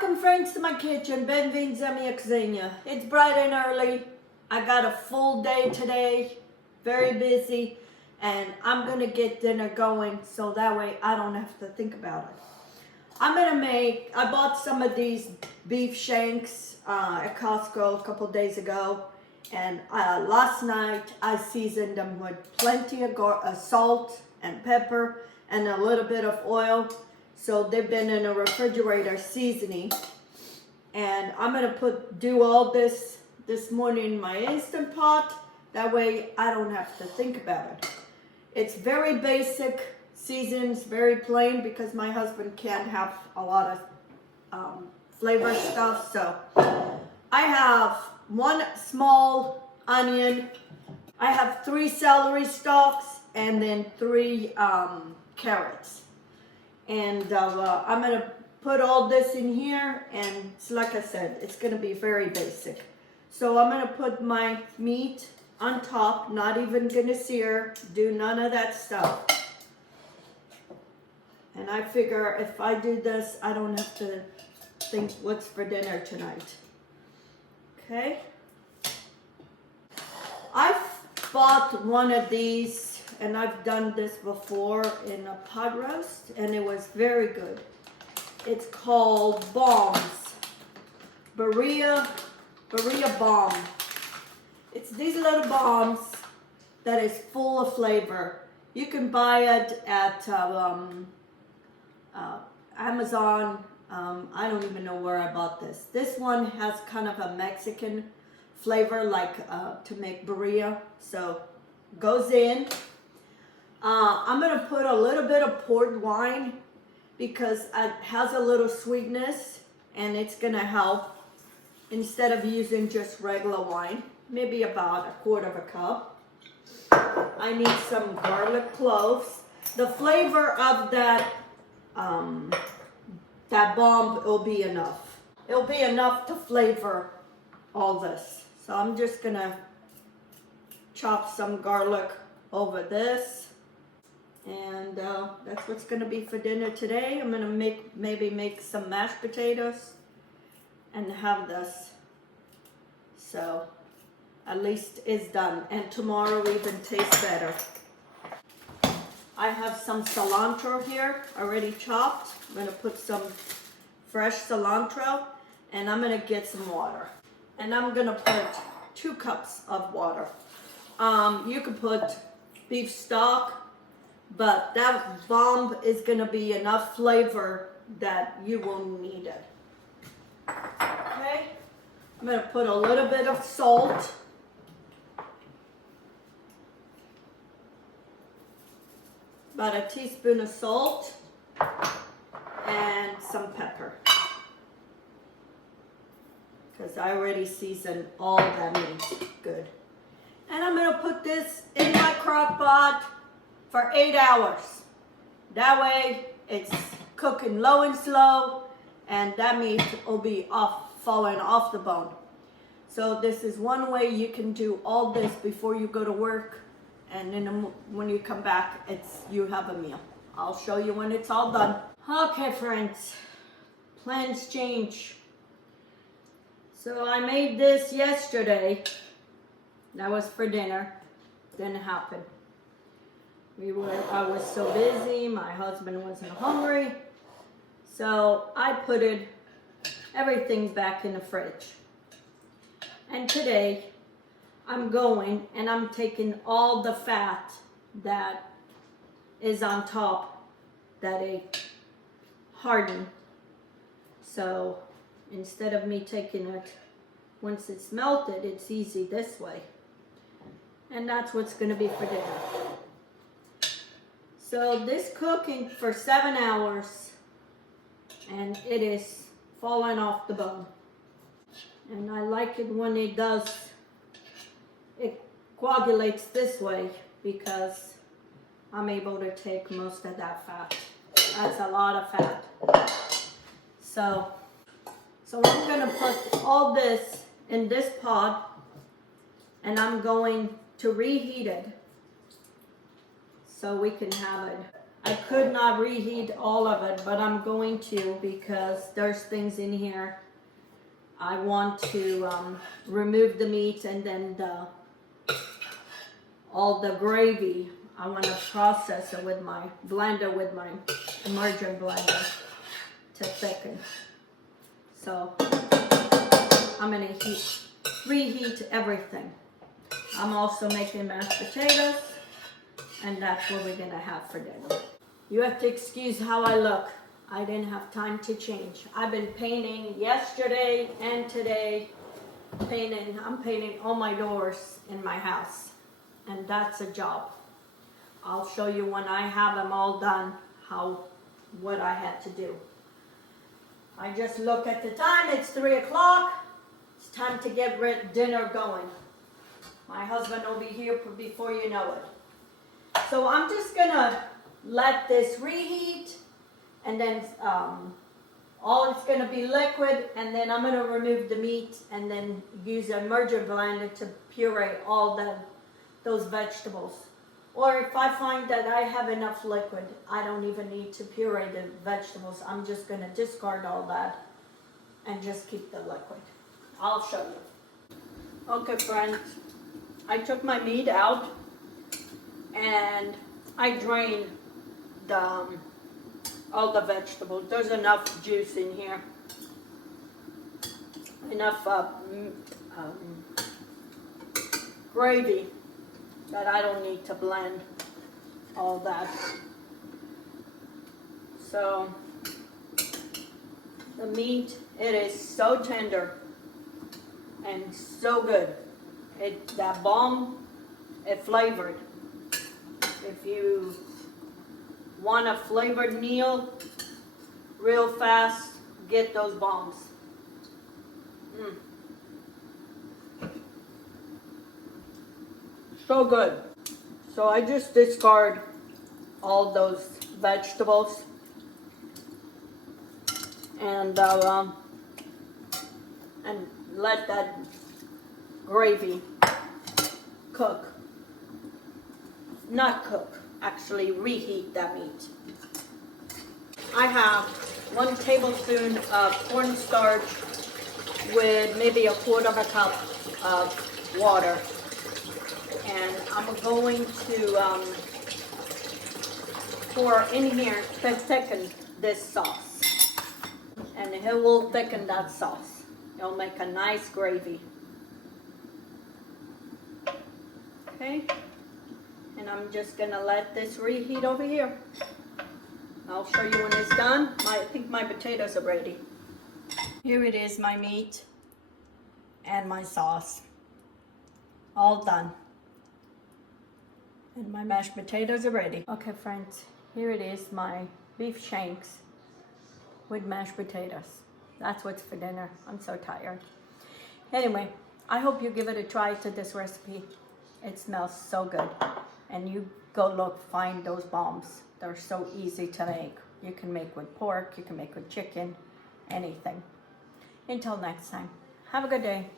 Welcome friends to my kitchen. Benvin's a mia cucina. It's bright and early. I got a full day today. Very busy. And I'm going to get dinner going so that way I don't have to think about it. I bought some of these beef shanks at Costco a couple days ago. And last night I seasoned them with plenty of salt and pepper and a little bit of oil. So they've been in a refrigerator seasoning. And I'm going to do all this morning in my Instant Pot. That way I don't have to think about it. It's very basic seasons, very plain because my husband can't have a lot of flavor stuff. So I have 1 small onion. I have 3 celery stalks and then 3 carrots. And I'm going to put all this in here, and like I said, it's going to be very basic. So I'm going to put my meat on top, not even going to sear, do none of that stuff. And I figure if I do this, I don't have to think what's for dinner tonight. Okay. I've bought one of these, and I've done this before in a pot roast, and it was very good. It's called Bombs. Birria Bomb. It's these little bombs that is full of flavor. You can buy it at Amazon. I don't even know where I bought this. This one has kind of a Mexican flavor, like to make birria. So goes in. I'm going to put a little bit of port wine because it has a little sweetness and it's going to help instead of using just regular wine. Maybe about 1/4 cup. I need some garlic cloves. The flavor of that bomb will be enough. It'll be enough to flavor all this. So I'm just going to chop some garlic over this. And that's what's going to be for dinner today. I'm going to maybe make some mashed potatoes and have this. So at least it's done. And tomorrow even tastes better. I have some cilantro here already chopped. I'm going to put some fresh cilantro. And I'm going to get some water. And I'm going to put 2 cups of water. You could put beef stock. But that bomb is going to be enough flavor that you won't need it. Okay, I'm going to put a little bit of salt. About a teaspoon of salt and some pepper. Because I already seasoned all that meat good. And I'm going to put this in my crock pot for 8 hours. That way it's cooking low and slow, and that meat will be falling off the bone. So this is one way you can do all this before you go to work, and then when you come back, you have a meal. I'll show you when it's all done. Okay friends, plans change. So I made this yesterday. That was for dinner. Didn't happen. I was so busy, my husband wasn't hungry, so I put everything back in the fridge. And today, I'm taking all the fat that is on top that it hardened. So instead of me taking it, once it's melted, it's easy this way. And that's what's going to be for dinner. So this cooking for 7 hours, and it is falling off the bone. And I like it when it coagulates this way because I'm able to take most of that fat. That's a lot of fat. So I'm going to put all this in this pot, and I'm going to reheat it so we can have it I could not reheat all of it, but I'm going to because there's things in here. I want to remove the meat, and then all the gravy, I want to process it with my blender, with my immersion blender to thicken. So I'm going to reheat everything. I'm also making mashed potatoes, and that's what we're going to have for dinner. You have to excuse how I look. I didn't have time to change. I've been painting yesterday and today. I'm painting all my doors in my house, and that's a job. I'll show you when I have them all done what I had to do. I just look at the time. It's 3 o'clock. It's time to get dinner going. My husband will be here before you know it. So I'm just gonna let this reheat, and then all it's gonna be liquid, and then I'm gonna remove the meat and then use a immersion blender to puree all those vegetables. Or if I find that I have enough liquid, I don't even need to puree the vegetables. I'm just gonna discard all that and just keep the liquid. I'll show you. Okay, friends, I took my meat out and I drained all the vegetables. There's enough juice in here, enough gravy that I don't need to blend all that. So the meat, it is so tender and so good. That bomb, it flavored. If you want a flavored meal real fast, get those bombs. So good. So I just discard all those vegetables, and let that gravy cook. Not cook, actually reheat that meat. I have 1 tablespoon of cornstarch with maybe a 1/4 cup of water. And I'm going to pour in here to thicken this sauce. And it will thicken that sauce. It'll make a nice gravy. Okay? And I'm just gonna let this reheat over here. I'll show you when it's done. I think my potatoes are ready. Here it is, my meat and my sauce. All done. And my mashed potatoes are ready. Okay, friends, here it is, my beef shanks with mashed potatoes. That's what's for dinner. I'm so tired. Anyway, I hope you give it a try to this recipe. It smells so good. And you go find those bombs. They're so easy to make. You can make with pork, you can make with chicken, anything. Until next time, have a good day.